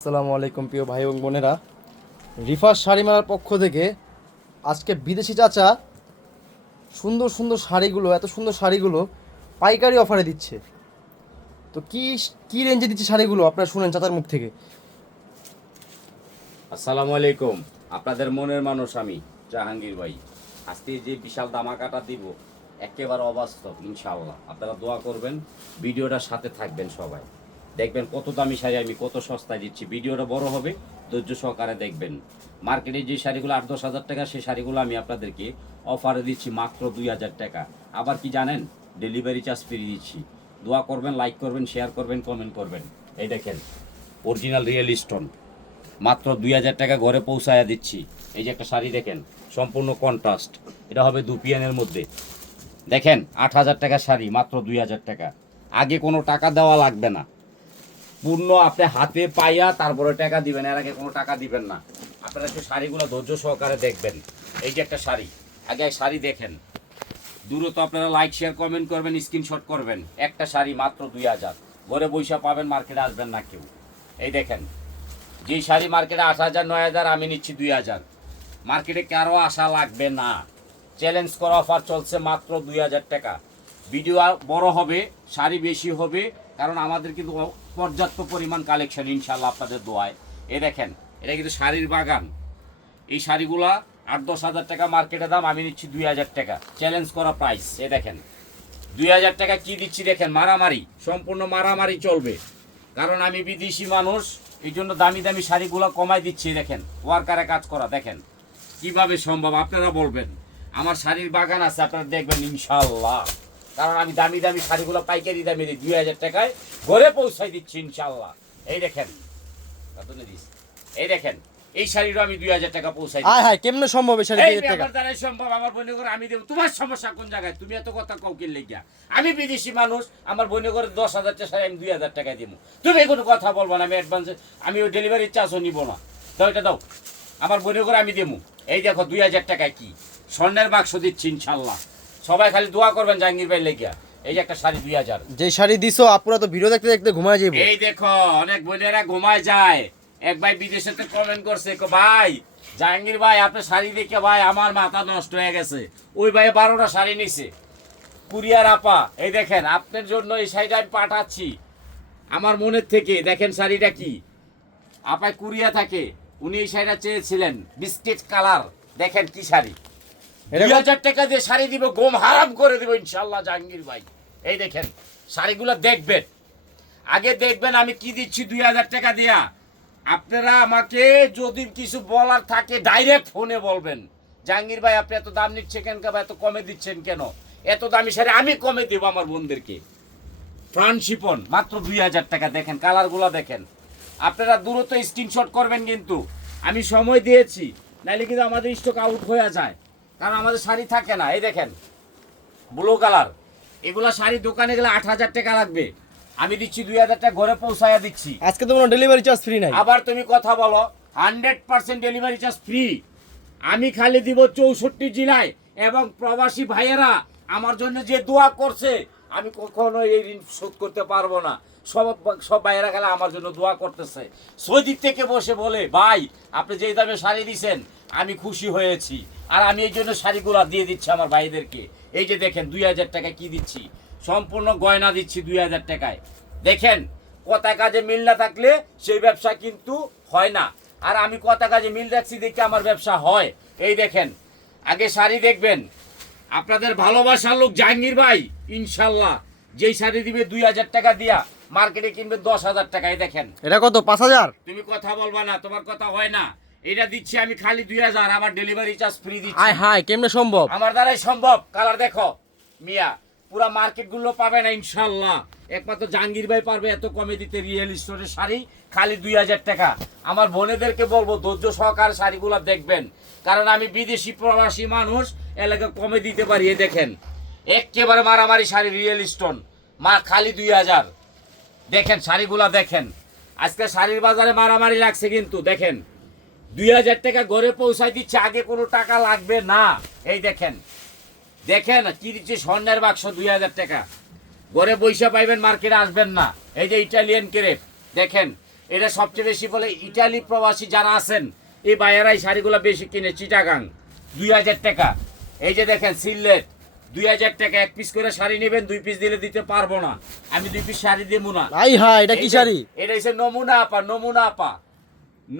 আসসালামু আলাইকুম প্রিয় ভাই এবং বোনেরা, রিফার শাড়ি মেলার পক্ষ থেকে আজকে বিদেশি চাচা সুন্দর সুন্দর শাড়িগুলো, এত সুন্দর শাড়িগুলো পাইকারি অফারে দিচ্ছে। তো কি কি রেঞ্জে দিচ্ছে শাড়িগুলো আপনারা শুনেন চাচার মুখ থেকে। আসসালামু আলাইকুম। আপনাদের মনের মানুষ আমি জাহাঙ্গীর ভাই। আজকে যে বিশাল ধামাকাটা দিব একেবারে অবাস্তব। ইনশাআল্লাহ আপনারা দোয়া করবেন, ভিডিওটার সাথে থাকবেন সবাই, দেখবেন কত দামি শাড়ি আমি কত সস্তায় দিচ্ছি। ভিডিওটা বড় হবে, ধৈর্য সহকারে দেখবেন। মার্কেটে যে শাড়িগুলো 8-10 হাজার টাকা, সেই শাড়িগুলো আমি আপনাদেরকে অফারে দিচ্ছি মাত্র 2,000 টাকা। আবার কি জানেন, ডেলিভারি চার্জ ফ্রি দিচ্ছি। দোয়া করবেন, লাইক করবেন, শেয়ার করবেন, কমেন্ট করবেন। এই দেখেন অরিজিনাল রিয়েল স্টোন, মাত্র 2,000 টাকা ঘরে পৌঁছায়া দিচ্ছি। এই যে একটা শাড়ি দেখেন, সম্পূর্ণ কন্ট্রাস্ট, এটা হবে দুপিয়ানের মধ্যে। দেখেন 8,000 টাকার শাড়ি মাত্র 2,000 টাকা। আগে কোনো টাকা দেওয়া লাগবে না, পূর্ণ আপনি হাতে পাইয়া তারপরে টাকা দিবেন, এর আগে কোনো টাকা দিবেন না। আপনারা একটু শাড়িগুলো ধৈর্য সহকারে দেখবেন। এই যে একটা শাড়ি, আগে শাড়ি দেখেন, দ্রুত আপনারা লাইক শেয়ার কমেন্ট করবেন, স্ক্রিনশট করবেন। একটা শাড়ি মাত্র 2,000, ঘরে বৈশা পাবেন, মার্কেটে আসবেন না কেউ। এই দেখেন, যেই শাড়ি মার্কেটে 8,000 9,000, আমি নিচ্ছি 2,000। মার্কেটে কারো আশা লাগবে না, চ্যালেঞ্জ করা অফার চলছে মাত্র 2,000 টাকা। ভিডিও বড় হবে, শাড়ি বেশি হবে, কারণ আমাদের কিন্তু পর্যাপ্ত পরিমাণ কালেকশন ইনশাল্লাহ আপনাদের দোয়ায়। এ দেখেন, এটা কিন্তু শাড়ির বাগান। এই শাড়িগুলা 8-10 হাজার টাকা মার্কেটে দাম, আমি নিচ্ছি 2,000 টাকা, চ্যালেঞ্জ করা প্রাইস। এ দেখেন 2,000 টাকা কি দিচ্ছি দেখেন, মারামারি, সম্পূর্ণ মারামারি চলবে, কারণ আমি বিদেশি মানুষ, এই জন্য দামি দামি শাড়িগুলো কমাই দিচ্ছি। দেখেন ওয়ার্কারে কাজ করা, দেখেন কিভাবে সম্ভব আপনারা বলবেন। আমার শাড়ির বাগান আছে, আপনারা দেখবেন ইনশাল্লাহ, কারণ আমি দামি দামি শাড়িগুলো পাইকারি দামে দিই, 2,000 টাকায় ঘরে পৌঁছাই দিচ্ছি ইনশাল্লাহ। এই দেখেন, এই দেখেন এই শাড়িটা আমি 2,000 টাকা পৌঁছাই দিচ্ছি। আয় হায়, কেমনে সম্ভব এই শাড়ি 2,000 টাকা? আমার দ্বারাই সম্ভব, আমার বোনে করে আমি দেবো। তোমার সমস্যা কোন জায়গায়? তুমি এত কথা কাউকে লেগিয়া, আমি বিদেশি মানুষ, আমার বোনে করে 10,000 টাকা শাড়ি আমি 2,000 টাকায় দেবো। তুমি কোনো কথা বলবো না, আমি অ্যাডভান্স, আমি ওই ডেলিভারি চার্জও নিবো না। দাও, এটা দাও, আমার বোনে করে আমি দেবো। এই দেখো 2,000 টাকায় কি স্বর্ণের বাক্স দিচ্ছি ইনশাল্লাহ। সবাই খালি দোয়া করবেন জাহাঙ্গীর ভাই লেগিয়া। এই যে একটা শাড়ি 2,000। যে শাড়ি দিছো আপনারা তো ভিডিও দেখতে দেখতে ঘুমায় যাইবো। এই দেখো অনেক বোনেরা ঘুমায় যায়। এক ভাই বিদেশে কমেন্ট করছে, ভাই জাহাঙ্গীর ভাই আপনার শাড়ি দেখে ভাই আমার মাথা নষ্ট হয়ে গেছে। ওই ভাই 12টা শাড়ি নিছে, কুরিয়ার আপা। এই দেখেন আপনার জন্য এই শাড়িটা আমি পাঠাচ্ছি আমার মনের থেকে। দেখেন শাড়িটা কি, আপায় কুরিয়া থাকে, উনি এই শাড়িটা চেয়েছিলেন, বিস্কিট কালার। দেখেন কি শাড়ি, 2,000 টাকা দিয়ে শাড়ি দিব, গম হারাম করে দিব ইনশাল্লাহ জাহাঙ্গীর ভাই। এই দেখেন শাড়িগুলো দেখবেন, আগে দেখবেন আমি কি দিচ্ছি 2,000 টাকা দিয়া। আপনারা আমাকে যদি কিছু বলার থাকে ডাইরেক্ট ফোনে বলবেন, জাহাঙ্গীর ভাই আপনি এত দাম নিচ্ছেন কেন, বা এত কমে দিচ্ছেন কেন? এত দামি শাড়ি আমি কমে দেবো আমার বোনদেরকে। ফ্রান্স শিপন মাত্র 2,000 টাকা। দেখেন কালারগুলো দেখেন, আপনারা দ্রুত স্ক্রিনশট করবেন, কিন্তু আমি সময় দিয়েছি, নাইলে কিন্তু আমাদের স্টক আউট হয়ে যায়, কারণ আমাদের শাড়ি থাকে না। এই দেখেন ব্লু কালার, এগুলা শাড়ি দোকানে গেলে 8,000 টাকা লাগবে, আমি দিচ্ছি 2,000 টাকা ঘরে পৌঁছায়া দিচ্ছি। আজকে তো কোনো ডেলিভারি চার্জ ফ্রি নাই। আবার তুমি কথা বলো 100% ডেলিভারি চার্জ ফ্রি। আমি খালি দিব 64 জেলায়, এবং প্রবাসী ভাইয়েরা আমার জন্য যে দোয়া করছে, আমি কখনো এই ঋণ শোধ করতে পারবো না। সব সব ভাইয়েরা গেলে আমার জন্য দোয়া করতেছে, সৌদি থেকে বসে বলে, ভাই আপনি যেই দামে শাড়ি দিচ্ছেন আমি খুশি হয়েছি, আর আমি এই জন্য শাড়িগুলো দিয়ে দিচ্ছি আমার ভাইদেরকে। এই যে দেখেন 2,000 টাকা কি দিচ্ছি, সম্পূর্ণ গয়না দিচ্ছি 2,000 টাকায়। দেখেন কথা কাজে মিল না থাকলে সেই ব্যবসা কিন্তু হয় না, আর আমি কথা কাজে মিল রাখছি দেখে আমার ব্যবসা হয়। এই দেখেন, আগে শাড়ি দেখবেন, আপনাদের ভালোবাসার লোক জাহাঙ্গীর ভাই ইনশাল্লাহ যেই শাড়ি দিবে 2,000 টাকা দিয়া, মার্কেটে কিনবে 10,000 টাকায়। দেখেন এটা কত, 5,000? তুমি কথা বলবা না, তোমার কথা হয় না। এটা দিচ্ছি আমি খালি 2,000, আমার ডেলিভারি চার্জ ফ্রি দিচ্ছি। আয় হায়, কেমনে সম্ভব? আমার দ্বারাই সম্ভব। কালার দেখো মিয়া, পুরা মার্কেট গুলো পাবে না ইনশাল্লাহ, একমাত্র জাহাঙ্গীর ভাই পারবে এত কমে দিতে। রিয়েল স্টোরের শাড়ি খালি 2,000 টাকা। আমার বোনেদেরকে বলবো ধৈর্য সহকারে শাড়িগুলো দেখবেন, কারণ আমি বিদেশি প্রবাসী মানুষ, এলাকা কমে দিতে পারি। এই দেখেন একেবারে মারামারি শাড়ি, রিয়েল স্টোন, খালি 2,000। দেখেন শাড়িগুলা দেখেন, আজকে শাড়ির বাজারে মারামারি লাগছে, কিন্তু দেখেন 2,000 টাকা ঘরে পৌঁছাই দিচ্ছে, আগে কোনো টাকা লাগবে না। এই দেখেন, দেখেন কি দিচ্ছে, স্বর্ণের বাক্স 2,000 টাকা, ঘরে বৈশা পাইবেন, মার্কেটে আসবেন না। এই যে ইটালিয়ান ক্রেপ দেখেন, এটা সবচেয়ে বেশি বলে ইটালি প্রবাসী যারা আছেন এই বাইরেরাই শাড়িগুলো বেশি কিনে, চিটাগাং 2000 টাকা। এই যে দেখেন সিললেট 2000 টাকা, এক পিস করে শাড়ি নেবেন, 2 পিস দিলে দিতে পারবো না, আমি 2 পিস শাড়ি দেবো না। আই হ্যাঁ, এটা কি শাড়ি? এটা হচ্ছে নমুনা আপা, নমুনা আপা,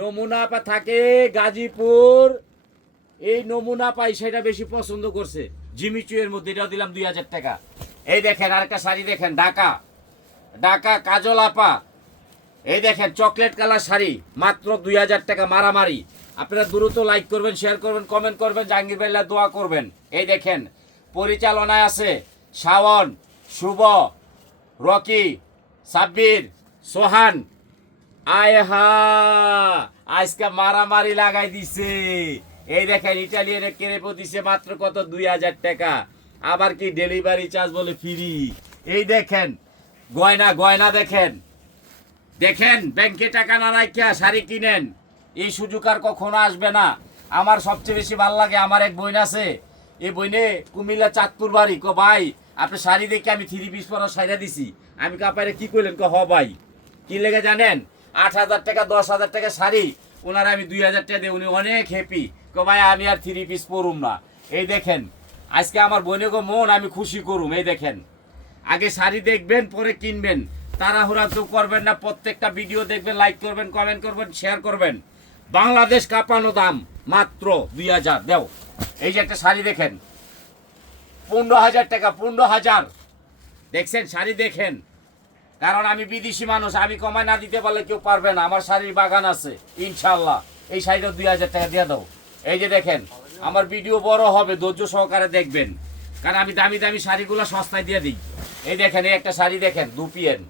নমুনা আপা থাকে গাজীপুর। এই নমুনা পাই সেটা বেশি পছন্দ করছে, জিমিচুয়ের মধ্যে, এটাও দিলাম 2000 টাকা। এই দেখেন আরেকটা শাড়ি দেখেন, ঢাকা ঢাকা কাজল আপা, এই দেখেন চকলেট কালার শাড়ি মাত্র 2000 টাকা, মারামারি। আপনারা দ্রুত লাইক করবেন, শেয়ার করবেন, কমেন্ট করবেন, জাহাঙ্গীর ভাইলা দোয়া করবেন। এই দেখেন পরিচালনায় আছে শাওন, শুভ, রকি, সাব্বির, সোহান। আয় হা, আজকে মারামারি লাগাই দিছে। এই দেখেন ইটালিয়ানের কেরেপো দিছে মাত্র কত, 2000 টাকা। আবার কি ডেলিভারি চার্জ বলে ফ্রি। এই দেখেন গয়না, গয়না দেখেন, দেখেন ব্যাংকে টাকা না রাখিয়া শাড়ি কিনেন, এই সুযোগ আর কখনো আসবে না। আমার সবচেয়ে বেশি ভালো লাগে, আমার এক বোন আছে, এই বইনে কুমিল্লা চাঁদপুর বাড়ি। ভাই আপনি শাড়ি দেখে আমি 3 পিস পরা শাড়ি দিছি। আমি কাপারে কি করলেন? হ ভাই, কি লেগে জানেন? 8000 টাকা 10,000 টাকা শাড়ি ওনারা আমি 2000 টাকা দিয়ে, উনি অনেক হ্যাপি। ভাই আমি আর 3 পিস পরুম না। এই দেখেন আজকে আমার বোনে গো মন আমি খুশি করুম। এই দেখেন আগে শাড়ি দেখবেন পরে কিনবেন, তাড়াহুড়া তো করবেন না। প্রত্যেকটা ভিডিও দেখবেন, লাইক করবেন, কমেন্ট করবেন, শেয়ার করবেন। বাংলাদেশ কাঁপানো দাম মাত্র 2000 দেও। এই যে একটা শাড়ি দেখেন 15,000 টাকা, 15,000। দেখছেন শাড়ি দেখেন, কারণ আমি বিদেশি মানুষ, আমি কমায় না দিতে পারলে কেউ পারবে না। আমার শাড়ির বাগান আছে ইনশাল্লাহ। এই শাড়িটা 2000 টাকা দিয়ে দাও। এই যে দেখেন আমার ভিডিও বড় হবে, ধৈর্য সহকারে দেখবেন, কারণ আমি দামি দামি শাড়িগুলো সস্তায় দিয়ে দিই। এই দেখেন এই একটা শাড়ি দেখেন, দুপিয়েন,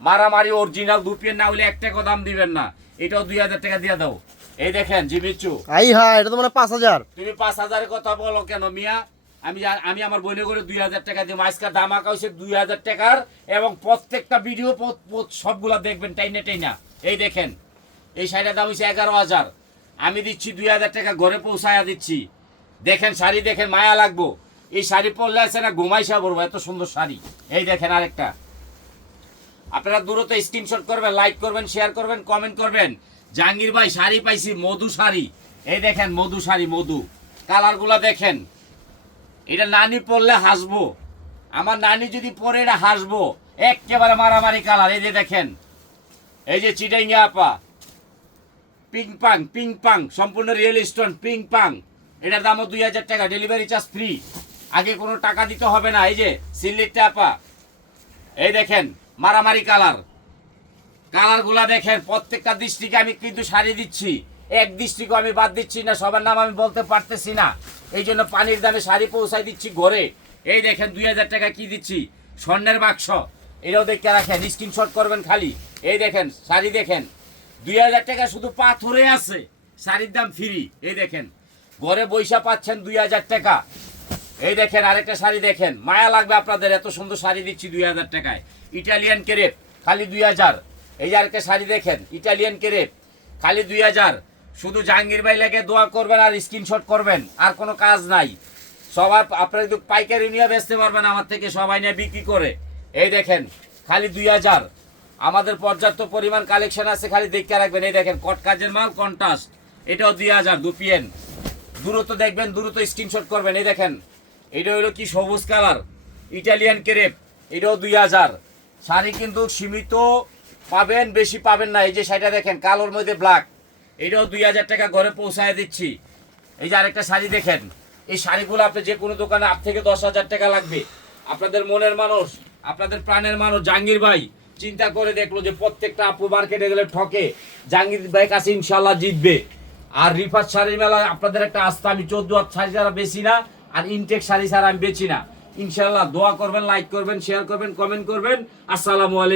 মারামারি অরিজিনাল দুপিয়েন, না হলে 1 টাকা দাম দিবেন না। এটাও 2000 টাকা দিয়ে দাও। এই দেখেন জিমিচু, আই হ্যাঁ, এটা তো মানে 5000। তুমি 5000 কথা বলো কেন মিয়া? আমি আমার বোনে করে 2000 টাকা দিব। আজকের ধামাকা হয়েছে 2000 টাকার, এবং প্রত্যেকটা ভিডিও সবগুলা দেখবেন টাইনা টাইনা। এই দেখেন এই শাড়িটার দাম হয়েছে 11,000, আমি দিচ্ছি 2000 টাকা, ঘরে পৌঁছায়া দিচ্ছি। দেখেন শাড়ি দেখেন, মায়া লাগবো। এই শাড়ি পরলে আছে না ঘুমাইসা পড়বো, এত সুন্দর শাড়ি। এই দেখেন আরেকটা, আপনারা দূরত্ব স্ক্রিনশট করবেন, লাইক করবেন, শেয়ার করবেন, কমেন্ট করবেন। জাহাঙ্গীর ভাই শাড়ি পাইছি, মধু শাড়ি। এই দেখেন মধু শাড়ি, মধু কালারগুলা দেখেন। এটা নানি পরলে হাসবো, আমার নানি যদি পরে এটা হাসবো। একেবারে মারামারি কালার। এই যে দেখেন এই যে চিটাঙ্গা আপা, পিং পাং, পিং পাং, সম্পূর্ণ রিয়েল স্টোন পিং পাং। এটার দামও 2000 টাকা, ডেলিভারি চার্জ ফ্রি, আগে কোনো টাকা দিতে হবে না। এই যে সিল্লিটা আপা, এই দেখেন মারামারি কালার, কালারগুলা দেখেন। প্রত্যেকটা দৃষ্টিকে আমি কিন্তু শাড়ি দিচ্ছি, এক দৃষ্টিকে আমি বাদ দিচ্ছি না। সবার নাম আমি বলতে পারতেছি না, এই জন্য পানির দামে শাড়ি পৌঁছাই দিচ্ছি ঘরে। এই দেখেন 2000 টাকা কি দিচ্ছি, স্বর্ণের বাক্স। এটাও দেখে রাখেন, স্ক্রিনশট করবেন খালি। এই দেখেন শাড়ি দেখেন, 2000 টাকা শুধু পাথরে আছে, শাড়ির দাম ফ্রি। এই দেখেন ঘরে বৈশা পাচ্ছেন 2000 টাকা। এই দেখেন আরেকটা শাড়ি দেখেন, মায়া লাগবে আপনাদের, এত সুন্দর শাড়ি দিচ্ছি 2000 টাকায়। ইটালিয়ান ক্রেপ খালি 2000। এই যে আরেকটা শাড়ি দেখেন ইটালিয়ান ক্রেপ খালি 2000। শুধু জাহাঙ্গীর ভাই লেগে দোয়া করবেন আর স্ক্রিনশট করবেন, আর কোনো কাজ নাই। সবাই আপনারা কিন্তু পাইকারি নিয়ে বেচতে পারবেন আমার থেকে, সবাই নিয়ে বিক্রি করে। এই দেখেন খালি 2000, আমাদের পর্যাপ্ত পরিমাণ কালেকশন আছে, খালি দেখতে রাখবেন। এই দেখেন কট কাজের মাল, কন্ট্রাস্ট, এটাও 2000, দুপিয়েন। দ্রুত দেখবেন, দ্রুত স্ক্রিনশট করবেন। এই দেখেন এটা হলো কি সবুজ কালার, ইটালিয়ান ক্রেপ, এটাও 2000। শাড়ি কিন্তু সীমিত পাবেন, বেশি পাবেন না। এই যে শাড়িটা দেখেন কালোর মধ্যে ব্ল্যাক, এটাও 2000 টাকা, ঘরে পৌঁছায় দিচ্ছি। এই যে আরেকটা শাড়ি দেখেন, এই শাড়িগুলো আপনি যে কোনো দোকানে 8 থেকে 10,000 টাকা লাগবে। আপনাদের মনের মানুষ, আপনাদের প্রাণের মানুষ জাহাঙ্গীর ভাই চিন্তা করে দেখলো যে প্রত্যেকটা আপু মার্কেটে গেলে ঠকে, জাহাঙ্গীর ভাই কাছে ইনশাল্লাহ জিতবে। আর রিফাত শাড়ির মেলায় আপনাদের একটা আস্থা, আমি 14 হাত শাড়ি ছাড়া বেশি না, আর ইনটেক শাড়ি ছাড়া আমি বেচি না। ইনশাল্লাহ দোয়া করবেন, লাইক করবেন, শেয়ার করবেন, কমেন্ট করবেন। আসসালামু আলাইকুম।